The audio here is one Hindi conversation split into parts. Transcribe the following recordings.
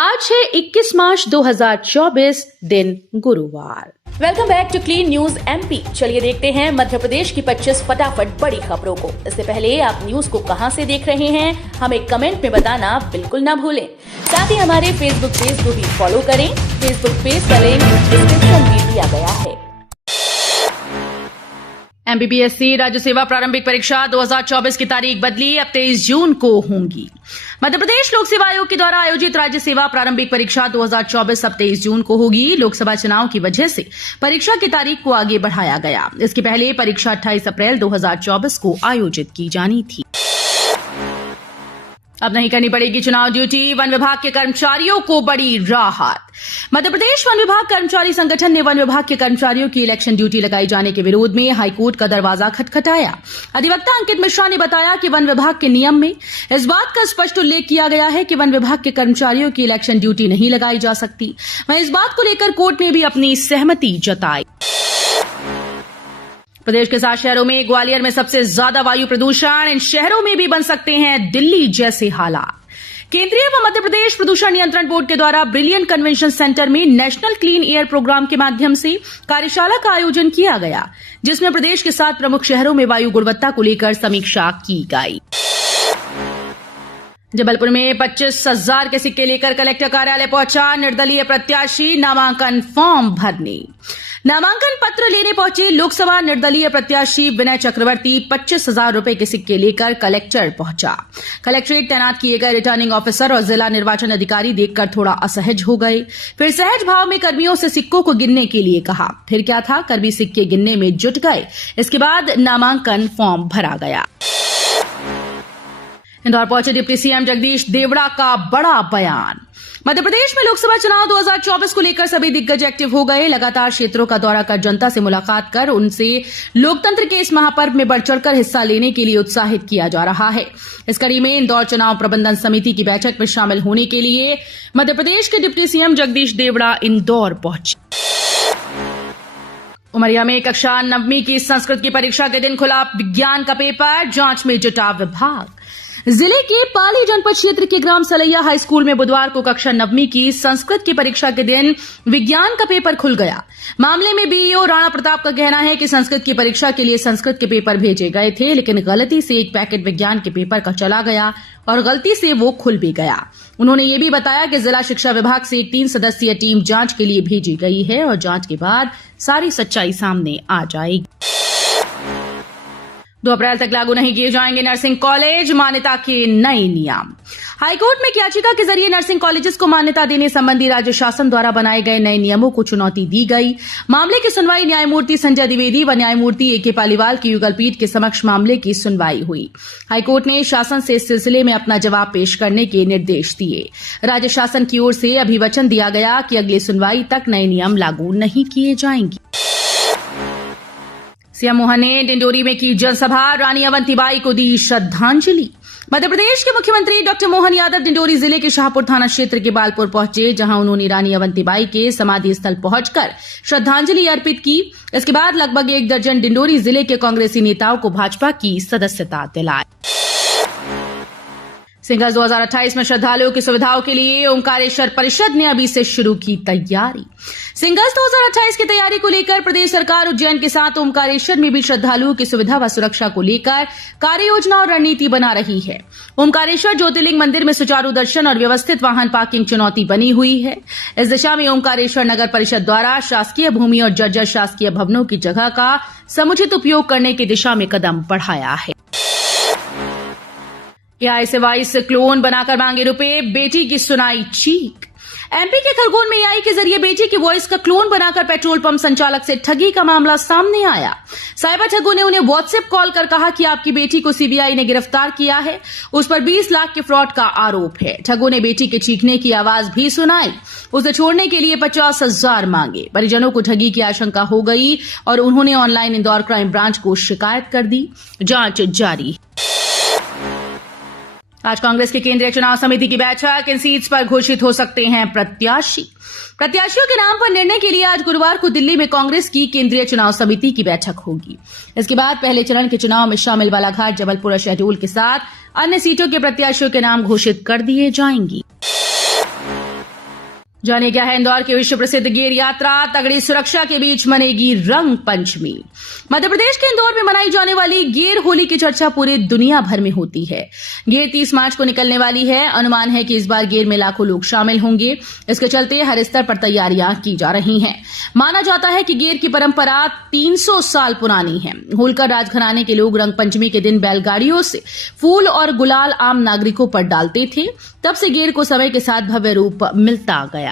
आज है 21 मार्च 2024 दिन गुरुवार। Welcome back to clean news MP. चलिए देखते हैं मध्य प्रदेश की 25 फटाफट बड़ी खबरों को। इससे पहले आप न्यूज को कहां से देख रहे हैं हमें कमेंट में बताना बिल्कुल ना भूलें। साथ ही हमारे फेसबुक पेज को भी फॉलो करें। फेसबुक पेज का लिंक डिस्क्रिप्शन में दिया गया है। एमपीपीएससी राज्य सेवा प्रारंभिक परीक्षा 2024 की तारीख बदली, अब 23 जून को होंगी। मध्य प्रदेश लोक सेवा आयोग के द्वारा आयोजित राज्य सेवा प्रारंभिक परीक्षा 2024 अब 23 जून को होगी। लोकसभा चुनाव की वजह से परीक्षा की तारीख को आगे बढ़ाया गया। इसके पहले परीक्षा 28 अप्रैल 2024 को आयोजित की जानी थी। अब नहीं करनी पड़ेगी चुनाव ड्यूटी, वन विभाग के कर्मचारियों को बड़ी राहत। मध्य प्रदेश वन विभाग कर्मचारी संगठन ने वन विभाग के कर्मचारियों की इलेक्शन ड्यूटी लगाई जाने के विरोध में हाईकोर्ट का दरवाजा खटखटाया। अधिवक्ता अंकित मिश्रा ने बताया कि वन विभाग के नियम में इस बात का स्पष्ट उल्लेख किया गया है कि वन विभाग के कर्मचारियों की इलेक्शन ड्यूटी नहीं लगाई जा सकती। वहीं इस बात को लेकर कोर्ट ने भी अपनी सहमति जताई। प्रदेश के 7 शहरों में ग्वालियर में सबसे ज्यादा वायु प्रदूषण, इन शहरों में भी बन सकते हैं दिल्ली जैसे हालात। केंद्रीय व मध्य प्रदेश प्रदूषण नियंत्रण बोर्ड के द्वारा ब्रिलियंट कन्वेंशन सेंटर में नेशनल क्लीन एयर प्रोग्राम के माध्यम से कार्यशाला का आयोजन किया गया, जिसमें प्रदेश के 7 प्रमुख शहरों में वायु गुणवत्ता को लेकर समीक्षा की गई। जबलपुर में 25,000 के सिक्के लेकर कलेक्टर कार्यालय पहुंचा निर्दलीय प्रत्याशी नामांकन फॉर्म भरने। नामांकन पत्र लेने पहुंचे लोकसभा निर्दलीय प्रत्याशी विनय चक्रवर्ती 25,000 रुपए के सिक्के लेकर कलेक्टर पहुंचा। कलेक्ट्रेट तैनात किए गए रिटर्निंग ऑफिसर और जिला निर्वाचन अधिकारी देखकर थोड़ा असहज हो गए। फिर सहज भाव में कर्मियों से सिक्कों को गिनने के लिए कहा। फिर क्या था, कर्मी सिक्के गिनने में जुट गए। इसके बाद नामांकन फॉर्म भरा गया। इंदौर पहुंचे डिप्टी सीएम जगदीश देवड़ा का बड़ा बयान। मध्य प्रदेश में लोकसभा चुनाव 2024 को लेकर सभी दिग्गज एक्टिव हो गए। लगातार क्षेत्रों का दौरा कर जनता से मुलाकात कर उनसे लोकतंत्र के इस महापर्व में बढ़ चढ़कर हिस्सा लेने के लिए उत्साहित किया जा रहा है। इस कड़ी में इंदौर चुनाव प्रबंधन समिति की बैठक में शामिल होने के लिए मध्य प्रदेश के डिप्टी सीएम जगदीश देवड़ा इंदौर पहुंचे। उमरिया में कक्षा 9वीं की संस्कृत की परीक्षा के दिन खुला विज्ञान का पेपर, जांच में जुटा विभाग। जिले के पाली जनपद क्षेत्र के ग्राम सलैया हाई स्कूल में बुधवार को कक्षा 9वीं की संस्कृत की परीक्षा के दिन विज्ञान का पेपर खुल गया। मामले में बीईओ राणा प्रताप का कहना है कि संस्कृत की परीक्षा के लिए संस्कृत के पेपर भेजे गए थे, लेकिन गलती से एक पैकेट विज्ञान के पेपर का चला गया और गलती से वो खुल भी गया। उन्होंने ये भी बताया कि जिला शिक्षा विभाग से एक 3 सदस्यीय टीम जांच के लिए भेजी गई है और जांच के बाद सारी सच्चाई सामने आ जाएगी। 2 अप्रैल तक लागू नहीं किए जाएंगे नर्सिंग कॉलेज, मान्यता के नए नियम। हाईकोर्ट में एक याचिका के जरिए नर्सिंग कॉलेजेस को मान्यता देने संबंधी राज्य शासन द्वारा बनाए गए नए नियमों को चुनौती दी गई। मामले की सुनवाई न्यायमूर्ति संजय द्विवेदी व न्यायमूर्ति एके पालीवाल की युगल पीठ के समक्ष मामले की सुनवाई हुई। हाईकोर्ट ने शासन से इस सिलसिले में अपना जवाब पेश करने के निर्देश दिए। राज्य शासन की ओर से अभी वचन दिया गया कि अगली सुनवाई तक नए नियम लागू नहीं किए जाएंगे। सीएम मोहन ने डिंडोरी में की जनसभा, रानी अवंतीबाई को दी श्रद्धांजलि। मध्य प्रदेश के मुख्यमंत्री डॉक्टर मोहन यादव डिंडोरी जिले के शाहपुर थाना क्षेत्र के बालपुर पहुंचे, जहां उन्होंने रानी अवंतीबाई के समाधि स्थल पहुंचकर श्रद्धांजलि अर्पित की। इसके बाद लगभग 1 दर्जन डिंडोरी जिले के कांग्रेसी नेताओं को भाजपा की सदस्यता दिलाई। सिंगल्स 2028 में श्रद्धालुओं की सुविधाओं के लिए ओंकारेश्वर परिषद ने अभी से शुरू की तैयारी। सिंगल्स 2028 की तैयारी को लेकर प्रदेश सरकार उज्जैन के साथ ओंकारेश्वर में भी श्रद्धालुओं की सुविधा व सुरक्षा को लेकर कार्य योजना और रणनीति बना रही है। ओंकारेश्वर ज्योतिर्लिंग मंदिर में सुचारू दर्शन और व्यवस्थित वाहन पार्किंग चुनौती बनी हुई है। इस दिशा में ओंकारेश्वर नगर परिषद द्वारा शासकीय भूमि और जर्जर शासकीय भवनों की जगह का समुचित उपयोग करने की दिशा में कदम बढ़ाया है। एआई से वॉइस क्लोन बनाकर मांगे रुपए, बेटी की सुनाई चीख। एमपी के खरगोन में एआई के जरिए बेटी की वॉइस का क्लोन बनाकर पेट्रोल पंप संचालक से ठगी का मामला सामने आया। साइबर ठगों ने उन्हें व्हाट्सएप कॉल कर कहा कि आपकी बेटी को सीबीआई ने गिरफ्तार किया है, उस पर 20 लाख के फ्रॉड का आरोप है। ठगों ने बेटी के चीखने की आवाज भी सुनाई। उसे छोड़ने के लिए 50,000 मांगे। परिजनों को ठगी की आशंका हो गई और उन्होंने ऑनलाइन इंदौर क्राइम ब्रांच को शिकायत कर दी। जांच जारी। आज कांग्रेस की केंद्रीय चुनाव समिति की बैठक, इन सीट्स पर घोषित हो सकते हैं प्रत्याशी। प्रत्याशियों के नाम पर निर्णय के लिए आज गुरुवार को दिल्ली में कांग्रेस की केंद्रीय चुनाव समिति की बैठक होगी। इसके बाद पहले चरण के चुनाव में शामिल बालाघाट, जबलपुर और शहडोल के साथ अन्य सीटों के प्रत्याशियों के नाम घोषित कर दिए जाएंगे। जाने क्या है इंदौर की विश्व प्रसिद्ध गेर यात्रा, तगड़ी सुरक्षा के बीच मनेगी रंग पंचमी। मध्य प्रदेश के इंदौर में मनाई जाने वाली गेर होली की चर्चा पूरी दुनिया भर में होती है। गेर 30 मार्च को निकलने वाली है। अनुमान है कि इस बार गेर में लाखों लोग शामिल होंगे। इसके चलते हर स्तर पर तैयारियां की जा रही हैं। माना जाता है कि गेर की परंपरा 300 साल पुरानी है। होलकर राजघराने के लोग रंग पंचमी के दिन बैलगाड़ियों से फूल और गुलाल आम नागरिकों पर डालते थे। तब से गेर को समय के साथ भव्य रूप मिलता गया।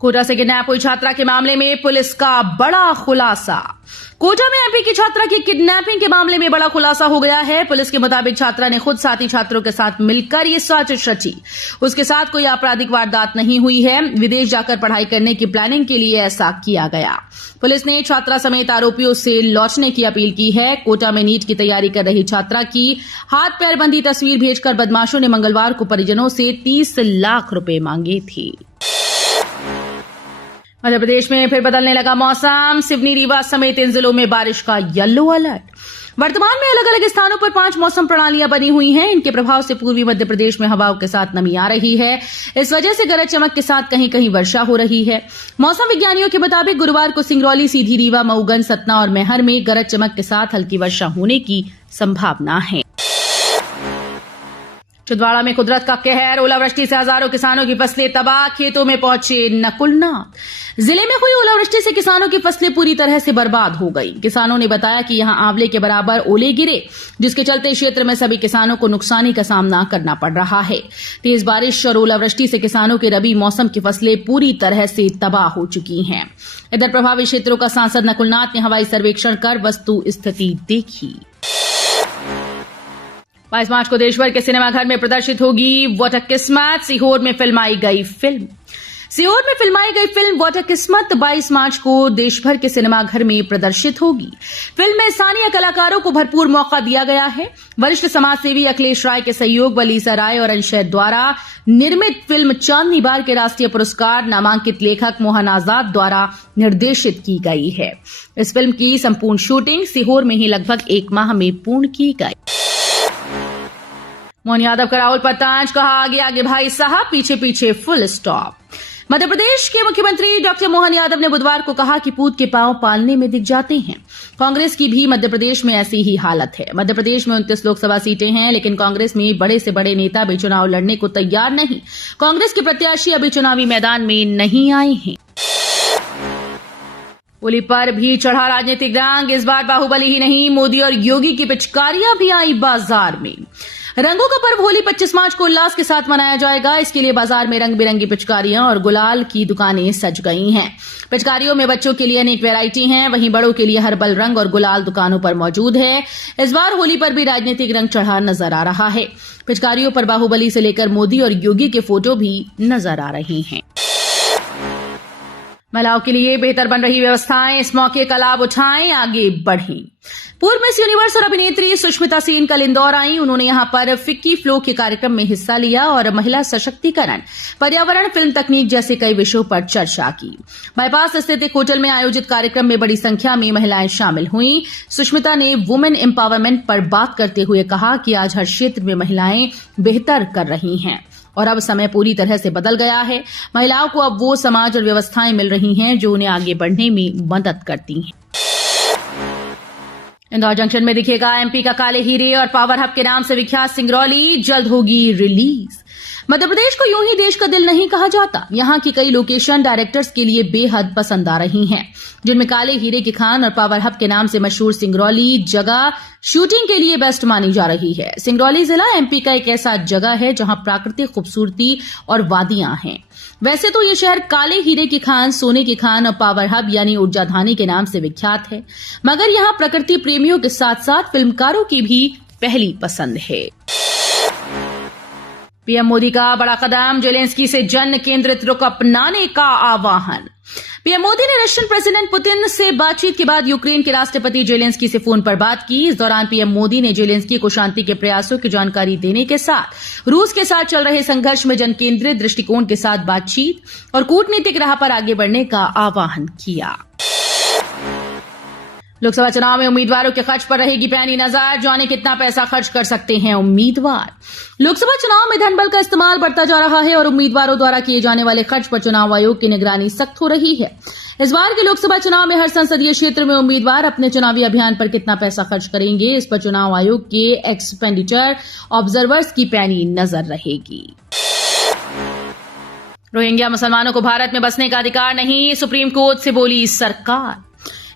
कोटा से किडनैप हुई छात्रा के मामले में पुलिस का बड़ा खुलासा। कोटा में एमपी की छात्रा की किडनैपिंग के मामले में बड़ा खुलासा हो गया है। पुलिस के मुताबिक छात्रा ने खुद साथी छात्रों के साथ मिलकर ये साजिश रची। उसके साथ कोई आपराधिक वारदात नहीं हुई है। विदेश जाकर पढ़ाई करने की प्लानिंग के लिए ऐसा किया गया। पुलिस ने छात्रा समेत आरोपियों से लौटने की अपील की है। कोटा में नीट की तैयारी कर रही छात्रा की हाथ पैर बंधी तस्वीर भेजकर बदमाशों ने मंगलवार को परिजनों से 30 लाख रुपए मांगे थे। मध्य प्रदेश में फिर बदलने लगा मौसम। सिवनी, रीवा समेत इन जिलों में बारिश का येलो अलर्ट। वर्तमान में अलग अलग स्थानों पर 5 मौसम प्रणालियां बनी हुई हैं। इनके प्रभाव से पूर्वी मध्य प्रदेश में हवाओं के साथ नमी आ रही है। इस वजह से गरज चमक के साथ कहीं कहीं वर्षा हो रही है। मौसम विज्ञानियों के मुताबिक गुरुवार को सिंगरौली, सीधी, रीवा, मऊगंज, सतना और मैहर में गरज चमक के साथ हल्की वर्षा होने की संभावना है। छिंदवाड़ा में कुदरत का कहर। ओलावृष्टि से हजारों किसानों की फसलें तबाह। खेतों में पहुंचे नकुलनाथ। जिले में हुई ओलावृष्टि से किसानों की फसलें पूरी तरह से बर्बाद हो गई। किसानों ने बताया कि यहां आंवले के बराबर ओले गिरे, जिसके चलते क्षेत्र में सभी किसानों को नुकसानी का सामना करना पड़ रहा है। तेज बारिश और ओलावृष्टि से किसानों के रबी मौसम की फसलें पूरी तरह से तबाह हो चुकी हैं। इधर प्रभावित क्षेत्रों का सांसद नकुलनाथ ने हवाई सर्वेक्षण कर वस्तु स्थिति देखी। 22 मार्च को देशभर के सिनेमाघर में प्रदर्शित होगी व्हाट अ किस्मत। सीहोर में फिल्माई गई फिल्म। सीहोर में फिल्माई गई फिल्म व्हाट अ किस्मत 22 मार्च को देशभर के सिनेमाघर में प्रदर्शित होगी। फिल्म में स्थानीय कलाकारों को भरपूर मौका दिया गया है। वरिष्ठ समाजसेवी अखिलेश राय के सहयोग व लीसा राय और अंशय द्वारा निर्मित फिल्म चांदनी बार के राष्ट्रीय पुरस्कार नामांकित लेखक मोहन आजाद द्वारा निर्देशित की गई है। इस फिल्म की संपूर्ण शूटिंग सीहोर में ही लगभग 1 माह में पूर्ण की गई। मोहन यादव का राहुल पर तंज, कहा आगे आगे भाई साहब, पीछे पीछे फुल स्टॉप। मध्य प्रदेश के मुख्यमंत्री डॉक्टर मोहन यादव ने बुधवार को कहा कि पूत के पांव पालने में दिख जाते हैं। कांग्रेस की भी मध्य प्रदेश में ऐसी ही हालत है। मध्य प्रदेश में 29 लोकसभा सीटें हैं, लेकिन कांग्रेस में बड़े से बड़े नेता भी चुनाव लड़ने को तैयार नहीं। कांग्रेस के प्रत्याशी अभी चुनावी मैदान में नहीं आए हैं। होली पर भी चढ़ा राजनीतिक रंग। इस बार बाहुबली ही नहीं, मोदी और योगी की पिचकारियां भी आई बाजार में। रंगों का पर्व होली 25 मार्च को उल्लास के साथ मनाया जाएगा। इसके लिए बाजार में रंग बिरंगी पिचकारियां और गुलाल की दुकानें सज गई हैं। पिचकारियों में बच्चों के लिए अनेक वैरायटी हैं, वहीं बड़ों के लिए हर्बल रंग और गुलाल दुकानों पर मौजूद है। इस बार होली पर भी राजनीतिक रंग चढ़ा नजर आ रहा है। पिचकारियों पर बाहुबली से लेकर मोदी और योगी के फोटो भी नजर आ रहे हैं। महिलाओं के लिए बेहतर बन रही व्यवस्थाएं, इस मौके का लाभ उठाएं, आगे बढ़ें। पूर्व मिस यूनिवर्स और अभिनेत्री सुष्मिता सेन कल इंदौर आई। उन्होंने यहां पर फिक्की फ्लो के कार्यक्रम में हिस्सा लिया और महिला सशक्तिकरण, पर्यावरण, फिल्म तकनीक जैसे कई विषयों पर चर्चा की। बाईपास स्थित एक होटल में आयोजित कार्यक्रम में बड़ी संख्या में महिलाएं शामिल हुईं। सुष्मिता ने वुमेन एम्पावरमेंट पर बात करते हुए कहा कि आज हर क्षेत्र में महिलाएं बेहतर कर रही हैं और अब समय पूरी तरह से बदल गया है। महिलाओं को अब वो समाज और व्यवस्थाएं मिल रही हैं जो उन्हें आगे बढ़ने में मदद करती हैं। इंदौर जंक्शन में दिखेगा एमपी का काले हीरे और पावर हब के नाम से विख्यात सिंगरौली, जल्द होगी रिलीज। मध्य प्रदेश को यूं ही देश का दिल नहीं कहा जाता। यहां की कई लोकेशन डायरेक्टर्स के लिए बेहद पसंद आ रही हैं, जिनमें काले हीरे की खान और पावर हब के नाम से मशहूर सिंगरौली जगह शूटिंग के लिए बेस्ट मानी जा रही है। सिंगरौली जिला एमपी का एक ऐसा जगह है जहां प्राकृतिक खूबसूरती और वादियां हैं। वैसे तो ये शहर काले हीरे की खान, सोने की खान और पावर हब यानी ऊर्जाधानी के नाम से विख्यात है, मगर यहाँ प्रकृति प्रेमियों के साथ साथ फिल्मकारों की भी पहली पसंद है। पीएम मोदी का बड़ा कदम, जेलेंस्की से जन केंद्रित रुख अपनाने का आह्वान। पीएम मोदी ने रशियन प्रेसिडेंट पुतिन से बातचीत के बाद यूक्रेन के राष्ट्रपति जेलेंस्की से फोन पर बात की। इस दौरान पीएम मोदी ने जेलेंस्की को शांति के प्रयासों की जानकारी देने के साथ रूस के साथ चल रहे संघर्ष में जन केंद्रित दृष्टिकोण के साथ बातचीत और कूटनीतिक राह पर आगे बढ़ने का आह्वान किया। लोकसभा चुनाव में उम्मीदवारों के खर्च पर रहेगी पैनी नजर, जाने कितना पैसा खर्च कर सकते हैं उम्मीदवार। लोकसभा चुनाव में धन बल का इस्तेमाल बढ़ता जा रहा है और उम्मीदवारों द्वारा किए जाने वाले खर्च पर चुनाव आयोग की निगरानी सख्त हो रही है। इस बार के लोकसभा चुनाव में हर संसदीय क्षेत्र में उम्मीदवार अपने चुनावी अभियान पर कितना पैसा खर्च करेंगे, इस पर चुनाव आयोग के एक्सपेंडिचर ऑब्जर्वर्स की पैनी नजर रहेगी। रोहिंग्या मुसलमानों को भारत में बसने का अधिकार नहीं, सुप्रीम कोर्ट से बोली सरकार।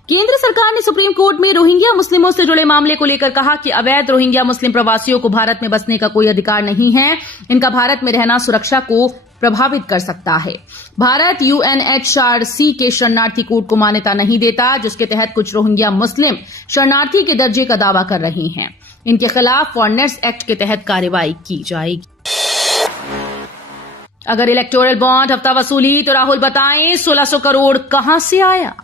केंद्र सरकार ने सुप्रीम कोर्ट में रोहिंग्या मुस्लिमों से जुड़े मामले को लेकर कहा कि अवैध रोहिंग्या मुस्लिम प्रवासियों को भारत में बसने का कोई अधिकार नहीं है। इनका भारत में रहना सुरक्षा को प्रभावित कर सकता है। भारत UNHRC के शरणार्थी कोड को मान्यता नहीं देता, जिसके तहत कुछ रोहिंग्या मुस्लिम शरणार्थी के दर्जे का दावा कर रहे हैं। इनके खिलाफ फॉरेनर्स एक्ट के तहत कार्रवाई की जाएगी। अगर इलेक्टोरल बॉन्ड हफ्ता वसूली तो राहुल बताएं 1600 करोड़ कहां से आया।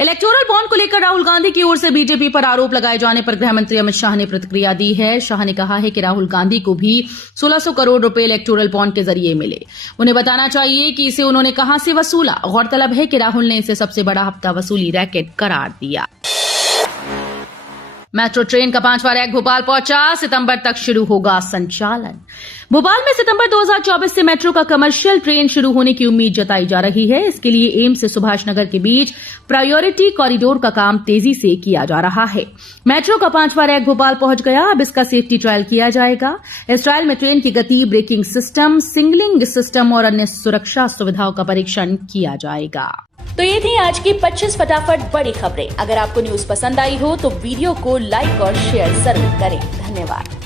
इलेक्टोरल बॉन्ड को लेकर राहुल गांधी की ओर से बीजेपी पर आरोप लगाए जाने पर गृह मंत्री अमित शाह ने प्रतिक्रिया दी है। शाह ने कहा है कि राहुल गांधी को भी 1600 करोड़ रुपए इलेक्टोरल बॉन्ड के जरिए मिले। उन्हें बताना चाहिए कि इसे उन्होंने कहां से वसूला। गौरतलब है कि राहुल ने इसे सबसे बड़ा हफ्ता वसूली रैकेट करार दिया। मेट्रो ट्रेन का 5वां रैक भोपाल पहुंचा, सितंबर तक शुरू होगा संचालन। भोपाल में सितंबर 2024 से मेट्रो का कमर्शियल ट्रेन शुरू होने की उम्मीद जताई जा रही है। इसके लिए एम्स से सुभाष नगर के बीच प्रायोरिटी कॉरिडोर का काम तेजी से किया जा रहा है। मेट्रो का 5वां रैक भोपाल पहुंच गया, अब इसका सेफ्टी ट्रायल किया जाएगा। इस ट्रायल में ट्रेन की गति, ब्रेकिंग सिस्टम, सिग्नलिंग सिस्टम और अन्य सुरक्षा सुविधाओं का परीक्षण किया जाएगा। तो ये थी आज की 25 फटाफट बड़ी खबरें। अगर आपको न्यूज पसंद आई हो तो वीडियो को लाइक और शेयर जरूर करें। धन्यवाद।